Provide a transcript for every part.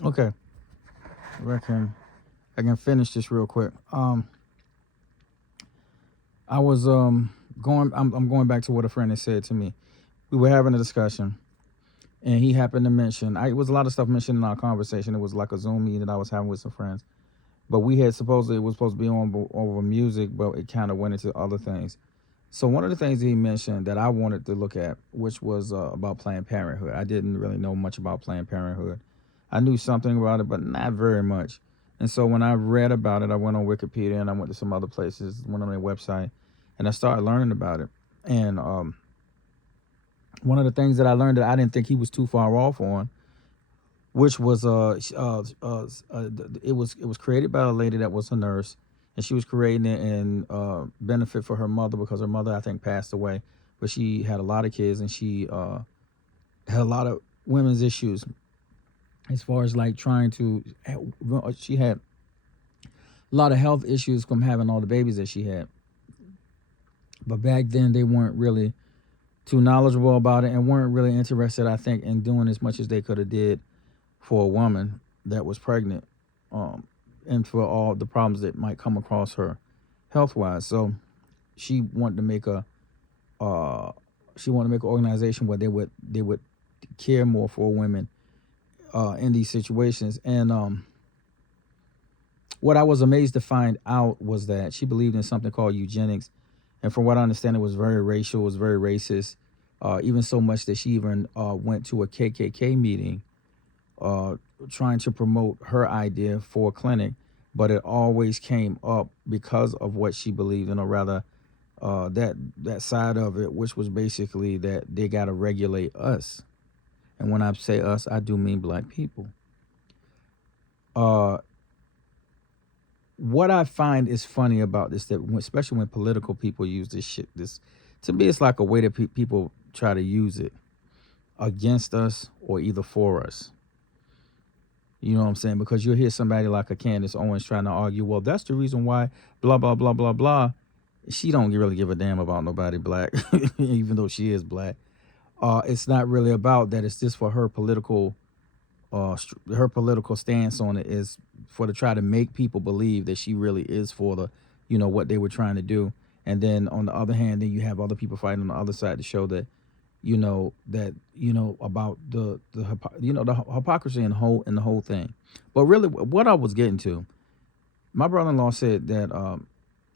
Okay, I reckon I can finish this real quick. I was going. I'm going back to what a friend had said to me. We were having a discussion, and he happened to mention. It was a lot of stuff mentioned in our conversation. It was like a Zoom meeting that I was having with some friends. But we had supposedly it was supposed to be on over music, but it kind of went into other things. So one of the things he mentioned that I wanted to look at, which was about Planned Parenthood. I didn't really know much about Planned Parenthood. I knew something about it, but not very much. And so when I read about it, I went on Wikipedia and I went to some other places, went on their website, and I started learning about it. And one of the things that I learned that I didn't think he was too far off on, which was it was created by a lady that was a nurse, and she was creating it in benefit for her mother because her mother I think passed away, but she had a lot of kids and she had a lot of women's issues as far as like trying to. She had a lot of health issues from having all the babies that she had, but back then they weren't really too knowledgeable about it and weren't really interested, I think, in doing as much as they could have did for a woman that was pregnant, um, and for all the problems that might come across her health wise. So she wanted to make a uh, she wanted to make an organization where they would care more for women in these situations. And what I was amazed to find out was that she believed in something called eugenics, and from what I understand, it was very racial, it was very racist. Even so much that she even went to a KKK meeting uh, trying to promote her idea for a clinic, but it always came up because of what she believed in, or rather, that side of it, which was basically that they got to regulate us. And when I say us, I do mean black people. Uh, what I find is funny about this, that especially when political people use this shit, this to me, it's like a way that people try to use it against us or either for us. You know what I'm saying? Because you'll hear somebody like a Candace Owens trying to argue, well, that's the reason why, blah, blah, blah, blah, blah. She don't really give a damn about nobody black, even though she is black. It's not really about that. It's just for her political stance on it is for to try to make people believe that she really is for the, what they were trying to do. And then on the other hand, then you have other people fighting on the other side to show that about the hypocrisy in the whole thing. But really, what I was getting to, my brother-in-law said that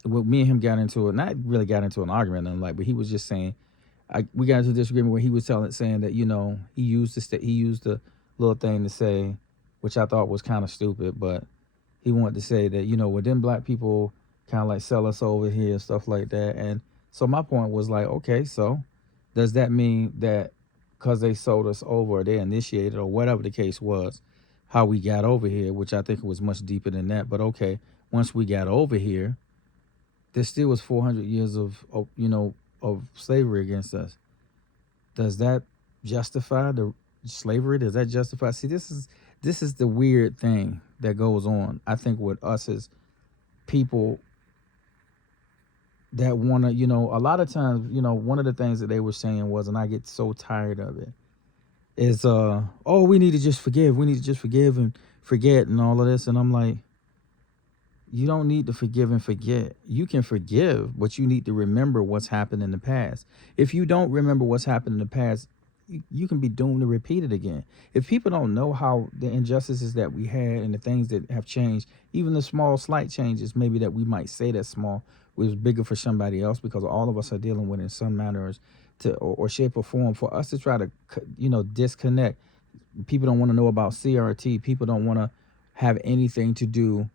well, me and him got into it, not really got into an argument and like, but he was just saying, we got into a disagreement where he was saying that he used the little thing to say, which I thought was kind of stupid, but he wanted to say that well, then black people kind of like sell us over here and stuff like that. And so my point was like, okay, so does that mean that because they sold us over, or they initiated, or whatever the case was, how we got over here, which I think it was much deeper than that. But okay, once we got over here, there still was 400 years of slavery against us. Does that justify the slavery? Does that justify? See, this is the weird thing that goes on. I think with us as people that want to, a lot of times, one of the things that they were saying was, and I get so tired of it, is oh, we need to just forgive. We need to just forgive and forget and all of this. And I'm like, you don't need to forgive and forget. You can forgive, but you need to remember what's happened in the past. If you don't remember what's happened in the past, you can be doomed to repeat it again. If people don't know how the injustices that we had and the things that have changed, even the small, slight changes, maybe that we might say that small, was bigger for somebody else because all of us are dealing with it in some manner or shape or form. For us to try to, disconnect, people don't want to know about CRT. People don't want to have anything to do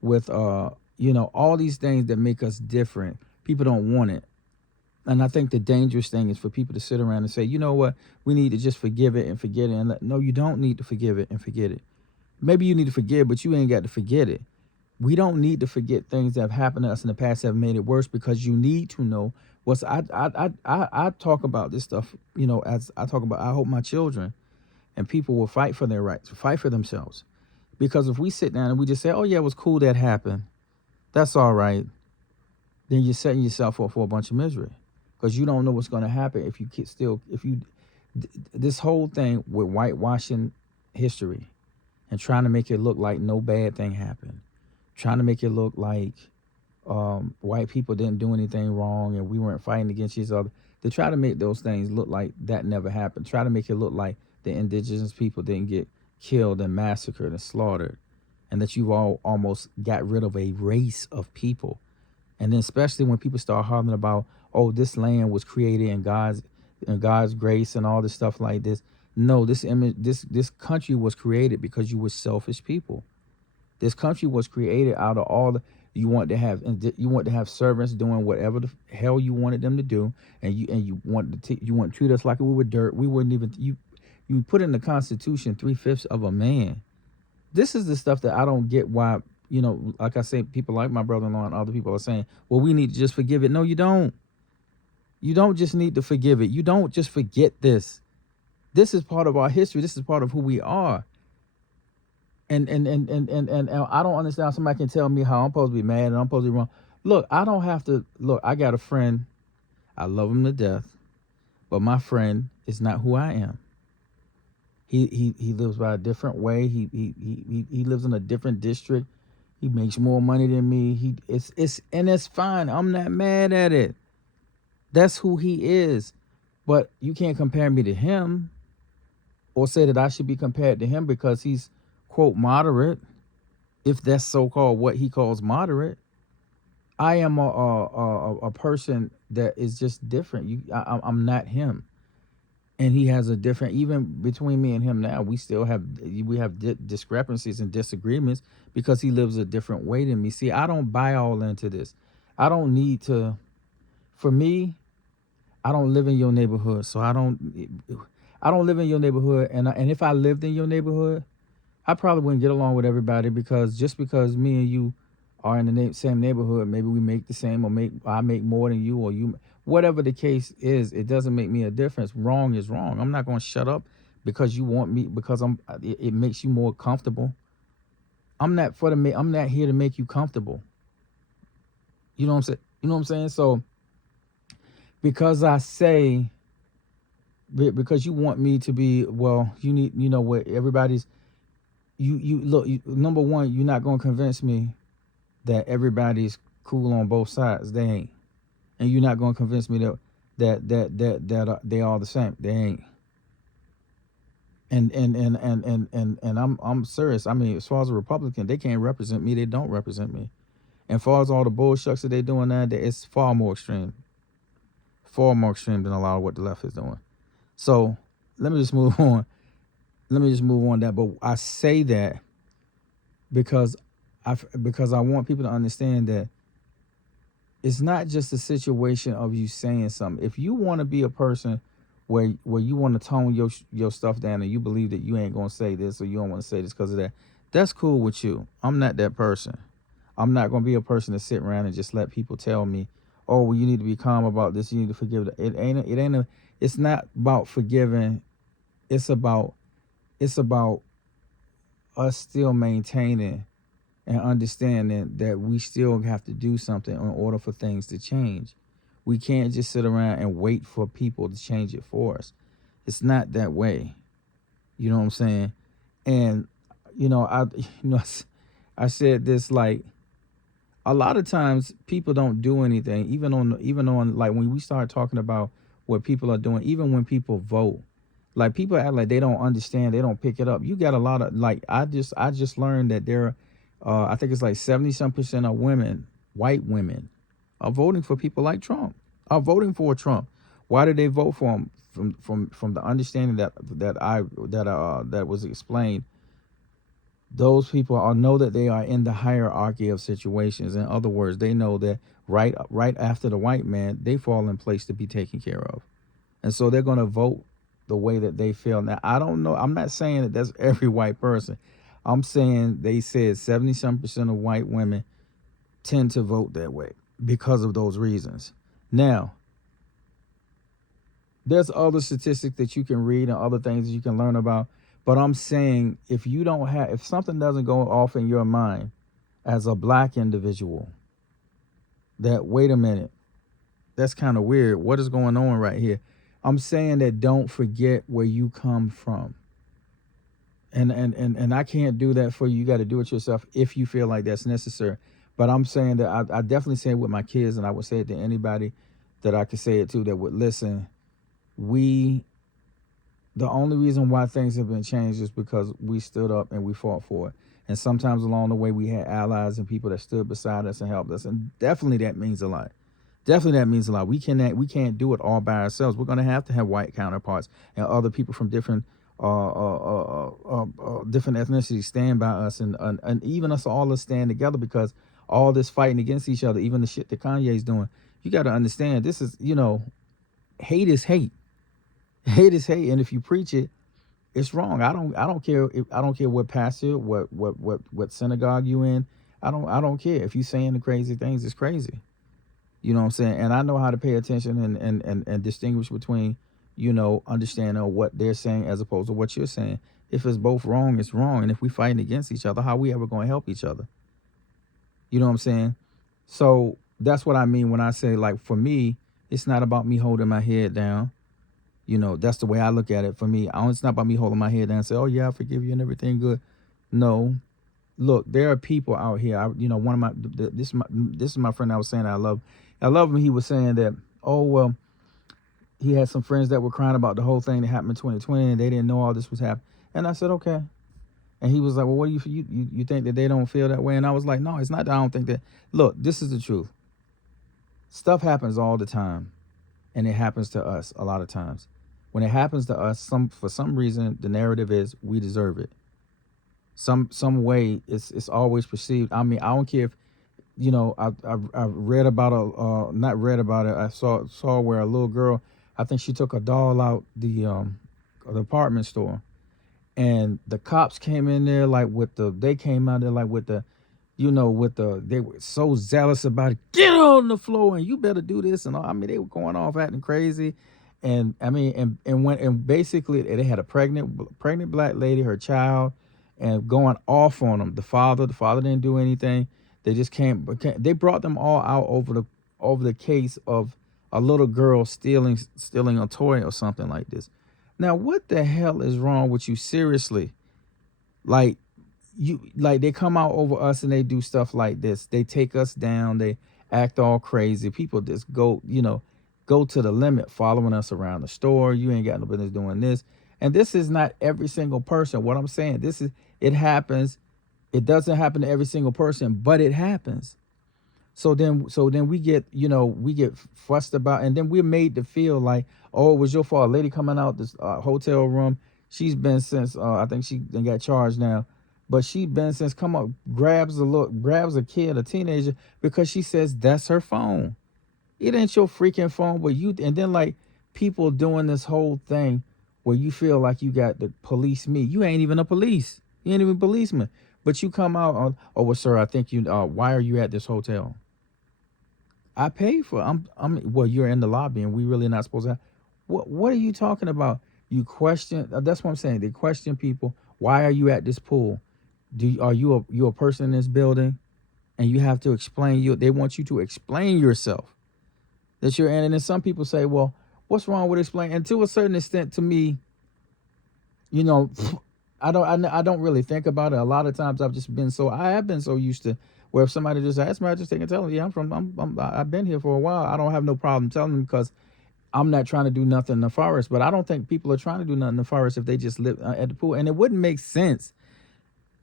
with all these things that make us different. People don't want it. And I think the dangerous thing is for people to sit around and say, you know what, we need to just forgive it and forget it. No, you don't need to forgive it and forget it. Maybe you need to forgive, but you ain't got to forget it. We don't need to forget things that have happened to us in the past that have made it worse, because you need to know what's. I talk about this stuff, as I talk about. I hope my children and people will fight for their rights, fight for themselves. Because if we sit down and we just say, "Oh yeah, it was cool that happened," that's all right. Then you're setting yourself up for a bunch of misery, because you don't know what's going to happen if you if you this whole thing with whitewashing history and trying to make it look like no bad thing happened, trying to make it look like white people didn't do anything wrong and we weren't fighting against each other. To try to make those things look like that never happened. Try to make it look like the indigenous people didn't get killed and massacred and slaughtered, and that you've all almost got rid of a race of people. And then especially when people start hollering about, oh, this land was created in God's grace and all this stuff like this. No, this country was created because you were selfish people. This country was created out of all the you want to have servants doing whatever the hell you wanted them to do, and you want to treat us like we were dirt. We wouldn't even you put in the Constitution 3/5 of a man. This is the stuff that I don't get why, like I say, people like my brother-in-law and other people are saying, well, we need to just forgive it. No, you don't. You don't just need to forgive it. You don't just forget this. This is part of our history. This is part of who we are. And I don't understand how somebody can tell me how I'm supposed to be mad and I'm supposed to be wrong. Look, I don't have to look. I got a friend. I love him to death, but my friend is not who I am. He lives by a different way. He lives in a different district. He makes more money than me. It's fine. I'm not mad at it. That's who he is. But you can't compare me to him or say that I should be compared to him because he's, quote, moderate, if that's so-called what he calls moderate. I am a person that is just different. I'm not him, and he has a different. Even between me and him now, we have discrepancies and disagreements because he lives a different way than me. See, I don't buy all into this. I don't need to. For me, I don't live in your neighborhood, so I don't live in your neighborhood, and if I lived in your neighborhood, I probably wouldn't get along with everybody because just because me and you are in the same neighborhood, maybe we make the same, or I make more than you, or you, whatever the case is, it doesn't make me a difference. Wrong is wrong. I'm not going to shut up because you want me because it makes you more comfortable. I'm not here to make you comfortable. You know what I'm saying? You know what I'm saying? So because because you want me to be, well, you know what, everybody's you look, number one, you're not going to convince me that everybody's cool on both sides. They ain't. And you're not going to convince me that they all the same. They ain't. And I'm serious. I mean, as far as a Republican, they can't represent me. They don't represent me. And as far as all the bullshucks that they're doing now, it's far more extreme than a lot of what the left is doing. So let me just move on. That. But I say that because I want people to understand that it's not just a situation of you saying something. If you want to be a person where you want to tone your stuff down and you believe that you ain't gonna say this or you don't want to say this because of that, that's cool with you. I'm not that person. I'm not gonna be a person to sit around and just let people tell me, oh, well, you need to be calm about this. You need to forgive. It's not about forgiving. It's about us still maintaining and understanding that we still have to do something in order for things to change. We can't just sit around and wait for people to change it for us. It's not that way. You know what I'm saying? And I said this, like, a lot of times people don't do anything, even on like when we start talking about what people are doing, even when people vote. Like, people act like they don't understand, they don't pick it up. You got a lot of, like, I just learned that there I think it's like 70% of women, white women, are voting for people like Trump. Are voting for Trump. Why did they vote for him? From the understanding that was explained, those people know that they are in the hierarchy of situations. In other words, they know that right after the white man, they fall in place to be taken care of, and so they're going to vote the way that they feel. Now, I don't know. I'm not saying that that's every white person. I'm saying they said 70% of white women tend to vote that way because of those reasons. Now, there's other statistics that you can read and other things that you can learn about. But I'm saying if something doesn't go off in your mind as a black individual, that, wait a minute, that's kind of weird. What is going on right here? I'm saying that don't forget where you come from. And I can't do that for you. You got to do it yourself if you feel like that's necessary. But I'm saying that I definitely say it with my kids, and I would say it to anybody that I could say it to that would listen. We The only reason why things have been changed is because we stood up and we fought for it. And sometimes along the way we had allies and people that stood beside us and helped us. And definitely that means a lot. Definitely that means a lot. We can't do it all by ourselves. We're gonna have to have white counterparts and other people from different ethnicities stand by us, and even us all to stand together, because all this fighting against each other, even the shit that Kanye's doing, you got to understand this is, hate is hate. Hate is hate, and if you preach it, it's wrong. I don't care if I don't care what pastor, what synagogue you in. I don't care if you saying the crazy things. It's crazy. You know what I'm saying? And I know how to pay attention and distinguish between, understanding what they're saying as opposed to what you're saying. If it's both wrong, it's wrong. And if we fighting against each other, how we ever going to help each other? You know what I'm saying? So that's what I mean when I say, like, for me, it's not about me holding my head down. That's the way I look at it. For me, it's not about me holding my head down and say, "Oh yeah, I forgive you and everything good." No, look, there are people out here. One of this is my friend. I was saying I love him. He was saying that, oh well, he had some friends that were crying about the whole thing that happened in 2020, and they didn't know all this was happening. And I said, okay. And he was like, well, what do you think that they don't feel that way? And I was like, no, it's not that I don't think that. Look, this is the truth. Stuff happens all the time, and it happens to us a lot of times. When it happens to us, for some reason, the narrative is we deserve it. Some way it's always perceived. I mean, I don't care if, I read about not read about it. I saw where a little girl, I think she took a doll out the department store, and the cops came in there like they came out there like with the, they were so zealous about it. Get on the floor and you better do this and all. I mean, they were going off acting crazy, and I mean, and basically they had a pregnant black lady, her child, and going off on them. The father didn't do anything. They just they brought them all out over the case of a little girl stealing a toy or something like this. Now, what the hell is wrong with you? Seriously, like, they come out over us and they do stuff like this. They take us down. They act all crazy. People just go to the limit, following us around the store. You ain't got no business doing this. And this is not every single person. What I'm saying, it happens. It doesn't happen to every single person, but it happens. So then we get fussed about, and then we're made to feel like, oh, it was your fault. A lady coming out this hotel room, she's been since, I think she done got charged now, but she been since, come up, grabs a kid, a teenager, because she says that's her phone. It ain't your freaking phone, but and then, like, people doing this whole thing where you feel like you got the police me. You ain't even a police. You ain't even a policeman. But you come out on, oh well, sir, I think why are you at this hotel? I paid for. Well, you're in the lobby, and we really not supposed to have. What are you talking about? You question. That's what I'm saying. They question people. Why are you at this pool? Are you a person in this building? And you have to explain They want you to explain yourself that you're in. And then some people say, well, what's wrong with explaining? And to a certain extent, to me, you know, I don't really think about it. A lot of times I have been so used to where if somebody just asks me, I just take and tell them, yeah, I've been here for a while. I don't have no problem telling them, because I'm not trying to do nothing nefarious. But I don't think people are trying to do nothing nefarious if they just live at the pool. And it wouldn't make sense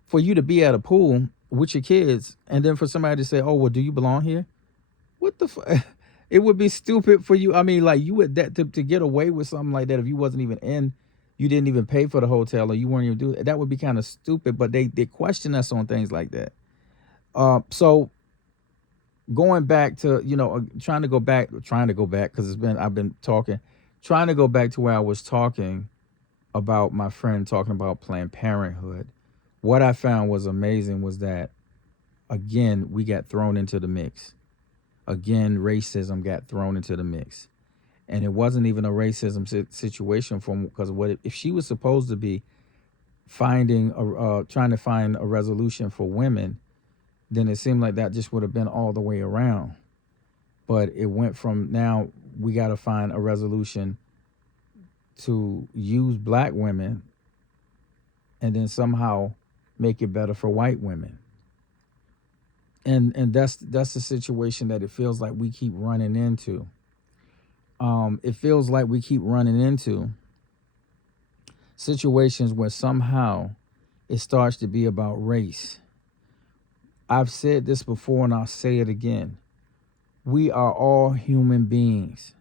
for you to be at a pool with your kids and then for somebody to say, oh, well, do you belong here? What the fuck? It would be stupid for you. I mean, like, you would, to get away with something like that if you wasn't even in, you didn't even pay for the hotel, or you weren't even doing it. That would be kind of stupid. But they question us on things like that. So going back to, trying to go back because I've been talking, trying to go back to where I was talking about my friend talking about Planned Parenthood. What I found was amazing was that, again, we got thrown into the mix. Again, racism got thrown into the mix, and it wasn't even a racism situation, from because what if she was supposed to be trying to find a resolution for women, then it seemed like that just would have been all the way around. But it went from, now we got to find a resolution to use black women and then somehow make it better for white women. And that's the situation that it feels like we keep running into. It feels like we keep running into situations where somehow it starts to be about race. I've said this before and I'll say it again. We are all human beings,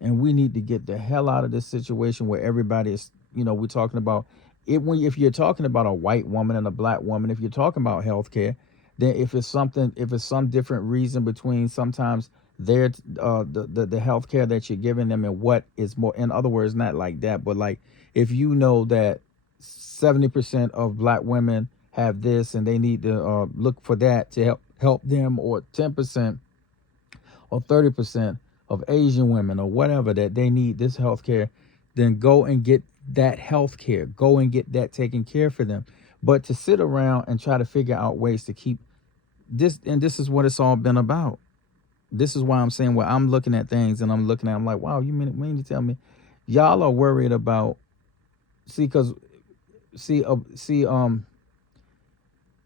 and we need to get the hell out of this situation where everybody is, we're talking about it. When if you're talking about a white woman and a black woman, if you're talking about healthcare, then if it's some different reason between sometimes their the healthcare that you're giving them and what is more, in other words, not like that, but like if you know that 70% of black women have this and they need to look for that to help them, or 10% or 30% of Asian women or whatever, that they need this health care, then go and get that health care. Go and get that taken care for them. But to sit around and try to figure out ways to keep this, and this is what it's all been about. This is why I'm saying, well, I'm looking at things and I'm like, wow, you mean to tell me y'all are worried about, see, because see,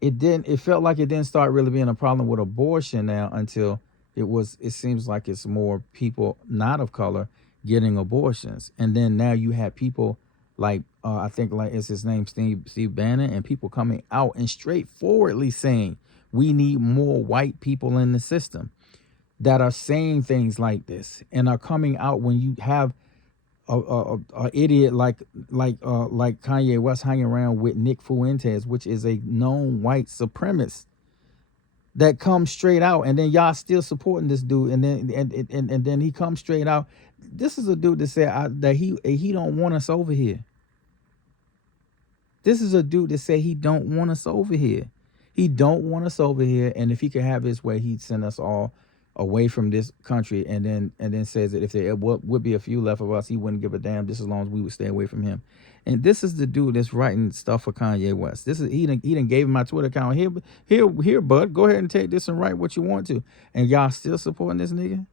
it felt like it didn't start really being a problem with abortion now until it seems like it's more people not of color getting abortions. And then now you have people like I think like is his name Steve Bannon, and people coming out and straightforwardly saying we need more white people in the system that are saying things like this and are coming out when you have a idiot like Kanye West hanging around with Nick Fuentes, which is a known white supremacist, that comes straight out, and then y'all still supporting this dude, and then he comes straight out. This is a dude that said that he don't want us over here. This is a dude that said he don't want us over here. He don't want us over here, and if he could have his way, he'd send us all away from this country, and then says that if there would be a few left of us, he wouldn't give a damn just as long as we would stay away from him. And this is the dude that's writing stuff for Kanye West. This is he done gave him my Twitter account. Here, bud, go ahead and take this and write what you want to. And y'all still supporting this nigga?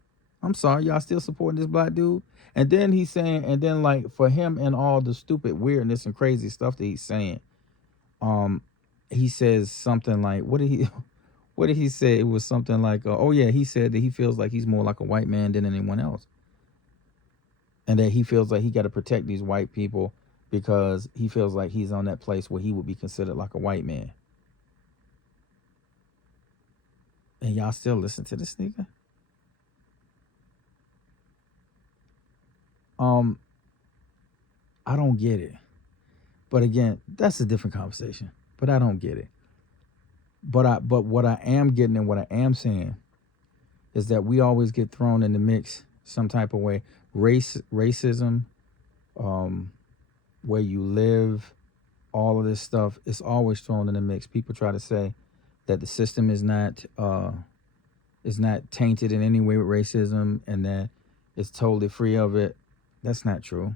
I'm sorry, y'all still supporting this black dude? And then he's saying, and then like for him and all the stupid weirdness and crazy stuff that he's saying, um, he says something like, what did he? What did he say? It was something like, oh yeah, he said that he feels like he's more like a white man than anyone else, and that he feels like he got to protect these white people because he feels like he's on that place where he would be considered like a white man. And y'all still listen to this nigga? Um, I don't get it. But again, that's a different conversation. But I don't get it. But what I am getting and what I am saying is that we always get thrown in the mix some type of way. Racism, um, where you live, all of this stuff is always thrown in the mix. People try to say that the system is not tainted in any way with racism and that it's totally free of it. That's not true.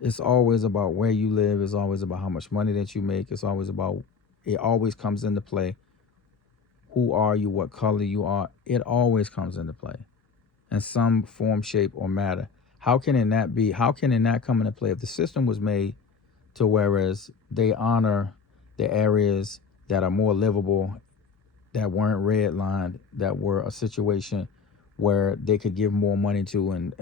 It's always about where you live. It's always about how much money that you make. It always comes into play. Who are you? What color you are? It always comes into play in some form, shape, or matter. How can it not be? How can it not come into play if the system was made to whereas they honor the areas that are more livable, that weren't redlined, that were a situation where they could give more money to and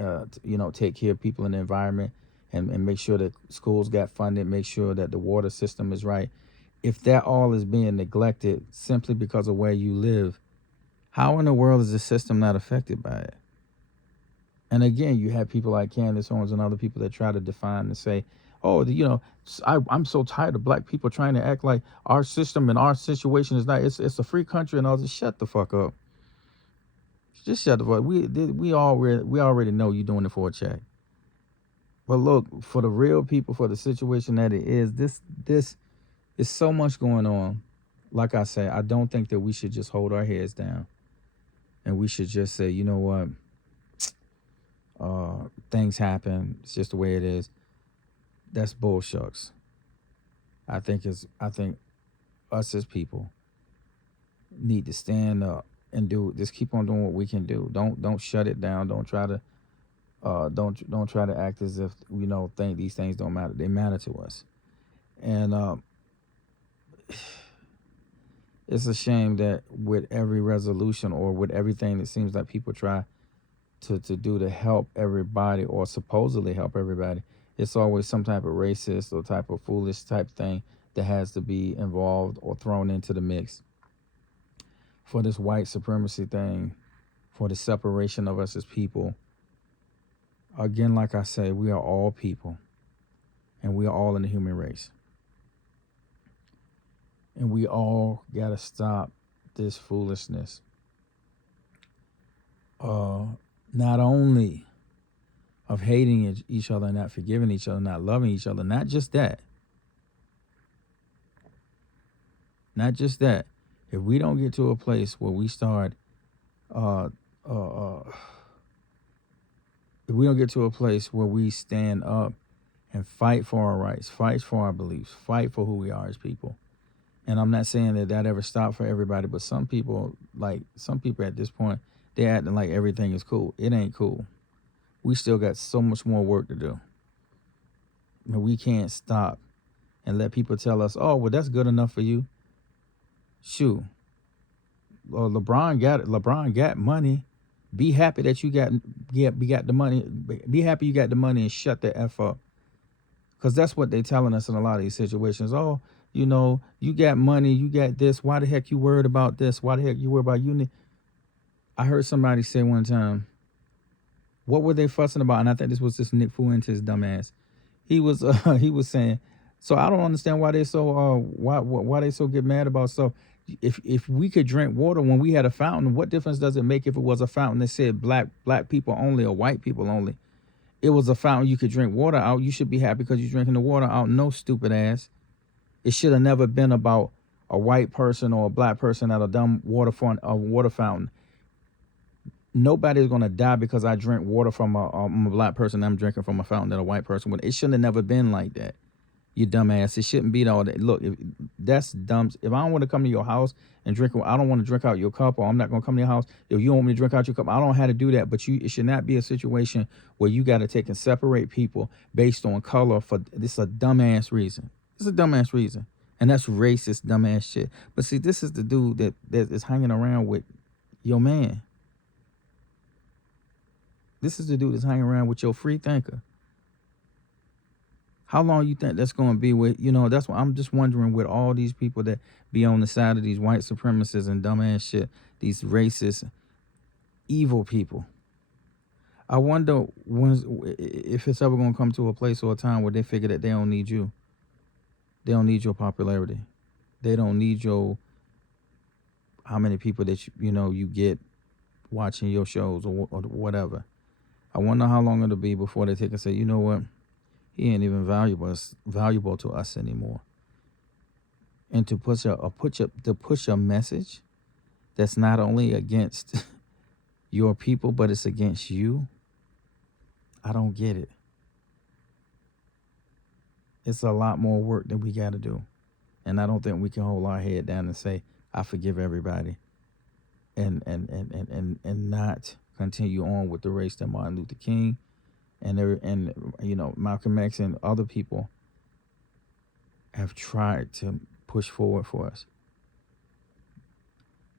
take care of people in the environment and make sure that schools got funded, make sure that the water system is right. If that all is being neglected simply because of where you live, how in the world is the system not affected by it? And again, you have people like Candace Owens and other people that try to define and say, oh, I'm so tired of black people trying to act like our system and our situation is not, it's a free country and all this. Shut the fuck up. Just shut the fuck. We already know you're doing it for a check. But look, for the real people, for the situation that it is, this is so much going on. Like I say, I don't think that we should just hold our heads down and we should just say, you know what, things happen. It's just the way it is. That's bullshucks. I think us as people need to stand up and just keep on doing what we can do. Don't shut it down. Don't try to don't try to act as if think these things don't matter. They matter to us. And it's a shame that with every resolution or with everything it seems like people try to do to help everybody or supposedly help everybody, it's always some type of racist or type of foolish type thing that has to be involved or thrown into the mix for this white supremacy thing, for the separation of us as people. Again, like I say, we are all people and we are all in the human race. And we all got to stop this foolishness. Not only of hating each other, not forgiving each other, not loving each other, not just that. Not just that. If we don't get to a place where we start, uh, uh, if we don't get to a place where we stand up and fight for our rights, fight for our beliefs, fight for who we are as people. And I'm not saying that ever stopped for everybody, but some people at this point, they're acting like everything is cool. It ain't cool. We still got so much more work to do. And we can't stop and let people tell us, oh, well, that's good enough for you. Shoot. Well, LeBron got money. Be happy that you got the money. Be happy you got the money and shut the F up. Because that's what they're telling us in a lot of these situations. Oh, you got money, you got this. Why the heck you worried about this? Why the heck you worried about you? I heard somebody say one time, what were they fussing about? And I think this was this Nick Fuentes dumbass. He was he was saying, so I don't understand why they so why they so get mad about stuff. If we could drink water when we had a fountain, what difference does it make if it was a fountain that said black people only or white people only? It was a fountain you could drink water out. You should be happy because you're drinking the water out. No, stupid ass. It should have never been about a white person or a black person at a dumb water fountain. Nobody's gonna die because I drink water from a black person. I'm drinking from a fountain that a white person would. It shouldn't have never been like that. You dumbass. It shouldn't be all that. Look, that's dumb. If I don't want to come to your house and drink, I don't want to drink out your cup, or I'm not gonna come to your house. If you don't want me to drink out your cup, I don't have to do that. But it should not be a situation where you got to take and separate people based on color. For this is a dumbass reason. It's a dumbass reason, and that's racist dumbass shit. But see, this is the dude that is hanging around with your man. This is the dude that's hanging around with your free thinker. How long you think that's going to be with, that's what I'm just wondering with all these people that be on the side of these white supremacists and dumbass shit, these racist, evil people. I wonder if it's ever going to come to a place or a time where they figure that they don't need you. They don't need your popularity. They don't need how many people that you get watching your shows or whatever. I wonder how long it'll be before they take and say, you know what? He ain't even valuable to us anymore. And to push a message that's not only against your people, but it's against you. I don't get it. It's a lot more work that we got to do. And I don't think we can hold our head down and say, I forgive everybody. And not continue on with the race that Martin Luther King and Malcolm X and other people have tried to push forward for us.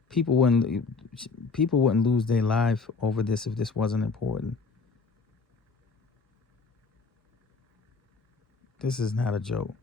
People wouldn't lose their life over this if this wasn't important. This is not a joke.